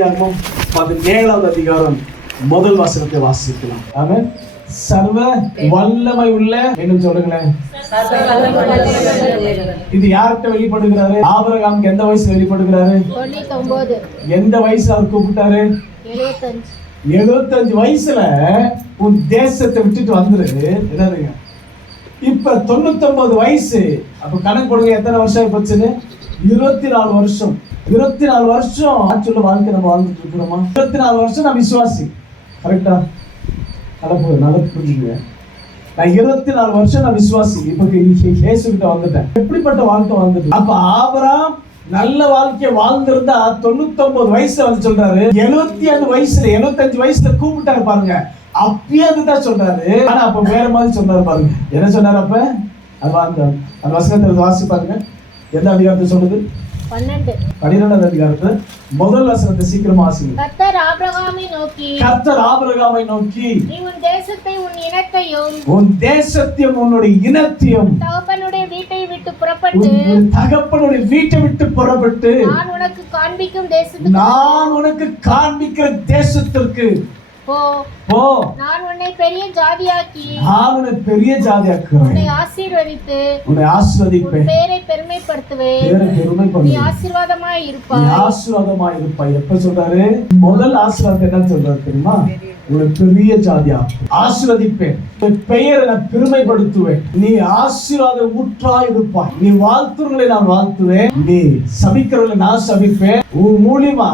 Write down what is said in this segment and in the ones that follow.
ஆதியாகமம் பதினேழாவது அதிகாரம் முதல் வசனத்தை வாசிக்கலாம் ஆமென் சர்வ வல்லமை உள்ள என்ன சொல்லுங்களேன் இது யார்கிட்ட வெளிப்படுகிறாரு ஆபிரகாமுக்கு எந்த வயசுல வெளிப்படுகிறாரு எந்த வயசுல அவர் கூப்பிட்டாரு எழுபத்தஞ்சு வயசுல உன் தேசத்தை விட்டுட்டு வந்துரு என்னதுங்க இப்ப தொண்ணூத்தொன்பது வயசு அப்ப கணக்கு போடுங்க எத்தனை வருஷம் போச்சுன்னு இருபத்தி நாலு வருஷம் இருபத்தி நாலு வருஷம் ஆக்சுவல வாழ்க்கை நம்ம வாழ்ந்துட்டு இருக்கிறோமா? இருபத்தி நாலு வருஷம் நான் விசுவாசி. கரெக்டா நடப்பு நடப்பு புரிஞ்சுங்க. நான் இருபத்தி நாலு வருஷம் நான் விசுவாசி. இப்போ கேசு கிட்ட வந்துட்டேன். எப்படிப்பட்ட வாழ்க்கை வாழ்ந்துட்டு? அப்ப ஆபராம் நல்ல வாழ்க்கைய வாழ்ந்திருந்தா தொண்ணூத்தொன்பது வயசுல வந்து சொல்றாரு. எழுபத்தி அஞ்சு வயசுல எழுபத்தஞ்சு வயசுல கூப்பிட்டாரு பாருங்க. அப்பயே அதுதான் சொல்றாரு. ஆனா அப்ப வேற மாதிரி சொன்னாரு பாருங்க. என்ன சொன்னாரு அப்ப? அது வாழ்ந்தாரு அந்த வசனத்தை வாசி பாருங்க. எந்த அதிகாரத்தை சொல்லுது? பன்னெண்டு. பன்னிரெண்டாவது அதிகாரத்தை முதல் வசனத்தை சீக்கிரமா வாசிங்க. கர்த்தர் ஆபிரகாமை நோக்கி கர்த்தர் ஆபிரகாமை நோக்கி நீ உன் தேசத்தை உன் இனத்தையும் உன் தேசத்தையும் உன்னுடைய இனத்தையும் தகப்பனுடைய வீட்டை விட்டு புறப்பட்டு தகப்பனுடைய வீட்டை விட்டு புறப்பட்டு நான் உனக்கு காண்பிக்கும் தேசத்துக்கு நான் உனக்கு காண்பிக்கிற தேசத்திற்கு போ. போ. நான் உன்னை பெரிய ஜாதியாக்கி நான் உன்னை பெரிய ஜாதியாக்குறேன் உன்னை ஆசீர்வதித்து உன்னை உன் ஆசிர்வதிப்பேன் பேரை பெருமைப்படுத்துவேன். பேரை பெருமை நீ ஆசீர்வாதமாய் நீ இருப்பாய். எப்ப சொல்றாரு? முதல் ஆசீர்வாதம் என்ன சொல்றாரு தெரியுமா? ஒரு பெரிய ஜாதியா ஆசிர்வதிப்பேன். உன் பெயரை நான் பெருமைப்படுத்துவேன். நீ ஆசீர்வாத ஊற்றா இருப்பாய் நீ வாழ்த்துறவங்களை நான் வாழ்த்துவேன். நீ சபிக்கிறவங்களை நான் சபிப்பேன். உன் மூலியமா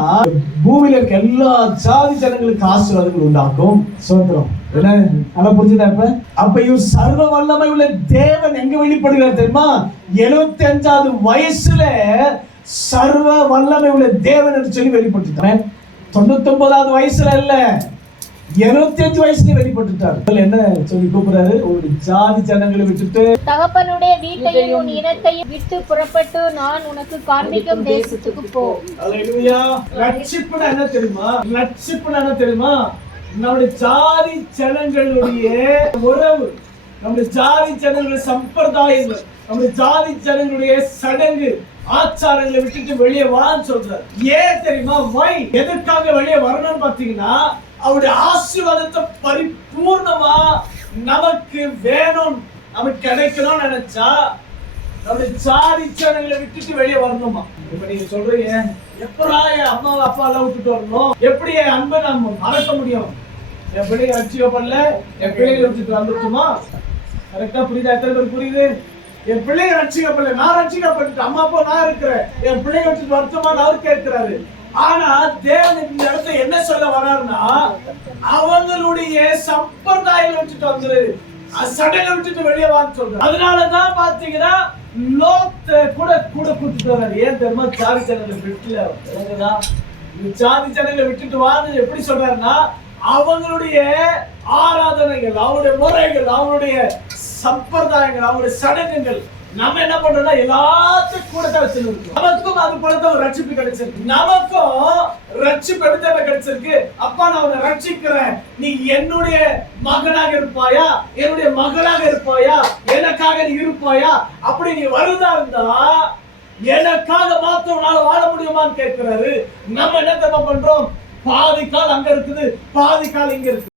பூமியில இருக்க எல்லா ஜாதி ஜனங்களுக்கு ஆசீர்வாதங்கள் உண்டாக்கும் சோத்திரம். நல்லா புரிஞ்சுதா இப்ப? அப்ப இவர் சர்வ வல்லமை உள்ள தேவன் எங்க வெளிப்படுகிறார் தெரியுமா? எழுபத்தி அஞ்சாவது வயசுல சர்வ வல்லமை உள்ள தேவன் என்று சொல்லி வெளிப்பட்டுட்டார் தொண்ணூத்தி ஒன்பதாவது வயசுல இல்ல. இருபத்தி அஞ்சு வயசுல வெளிப்பட்டுட்டார் என்ன சொல்லி கூப்பிடுறாரு? ஒரு ஜாதி ஜனங்களை விட்டுட்டு தகப்பனுடைய வீட்டையும் உன் இனத்தையும் விட்டு புறப்பட்டு நான் உனக்கு காண்பிக்கும் தேசத்துக்கு போ. அல்லேலூயா ரட்சிப்புனா என்ன தெரியுமா? ரட்சிப்புனா என்ன தெரியுமா? நம்முடைய ஜாதி ஜனங்களுடைய உறவு நம்முடைய ஜாதி ஜனங்களுடைய சம்பிரதாயங்கள் நம்முடைய ஜாதி ஜனங்களுடைய சடங்கு ஆச்சாரங்களை விட்டுட்டு வெளியே வான்னு சொல்றாரு. ஏன் தெரியுமா? வை எதற்காக வெளியே வரணும்னு பாத்தீங்கன்னா அவருடைய ஆசீர்வாதத்தை பரிபூர்ணமா நமக்கு வேணும். நமக்கு கிடைக்கணும்னு நினைச்சா நம்முடைய ஜாதி சேனல்களை விட்டுட்டு வெளியே வரணுமா? இப்ப நீங்க சொல்றீங்க எப்படா என் அம்மா அப்பா எல்லாம் விட்டுட்டு வரணும்? எப்படி என் அன்பை நம்ம மறக்க முடியும்? என் பிள்ளைங்க பண்ணல என் பிள்ளைகளை விட்டுட்டு வந்துட்டுமா? கரெக்டா புரியுதா? எத்தனை பேர் புரியுது? என் பிள்ளைங்க ரட்சிக்கப்படல நான் ரட்சிக்கப்பட்டு அம்மா அப்பா நான் இருக்கிறேன். என் பிள்ளைங்க விட்டுட்டு வருத்தமா அவர் கேட்கிறாரு? ஆனா தேவன் இந்த இடத்துல என்ன சொல்ல வர்றாருன்னா அவங்களுடைய சம்பிரதாயம் விட்டுட்டு வந்துரு. சடலை விட்டுட்டு வெளியே வாங்க சொல்றாரு. அதனாலதான் பாத்தீங்கன்னா லோத்த கூட கூட கூட்டிட்டு வர்றாரு. ஏன் தெரியுமா? ஜாதி ஜனங்களை விட்டுல ஜாதி ஜனங்களை விட்டுட்டு வான்னு எப்படி சொல்றாருன்னா அவங்களுடைய ஆராதனைகள் அவருடைய முறைகள் அவருடைய சம்பிரதாயங்கள் அவருடைய சடங்குகள் நம்ம என்ன பண்றோம்னா எல்லாத்தையும் கூட தான் வச்சிருக்கோம். நமக்கும் அது போல தான் ஒரு ரட்சிப்பு கிடைச்சிருக்கு. நமக்கும் ரட்சிப்பு எடுத்த கிடைச்சிருக்கு. அப்பா நான் உன்னை ரட்சிக்கிறேன். நீ என்னுடைய மகனாக இருப்பாயா? என்னுடைய மகளாக இருப்பாயா? எனக்காக நீ இருப்பாயா? அப்படி நீ வருதா இருந்தா எனக்காக மாத்திரம் உன்னால வாழ முடியுமான்னு கேட்கிறாரு. நம்ம என்ன தெரியுமா பண்றோம்? பாதி கால் அங்க இருக்குது பாதி கால் இங்க இருக்கு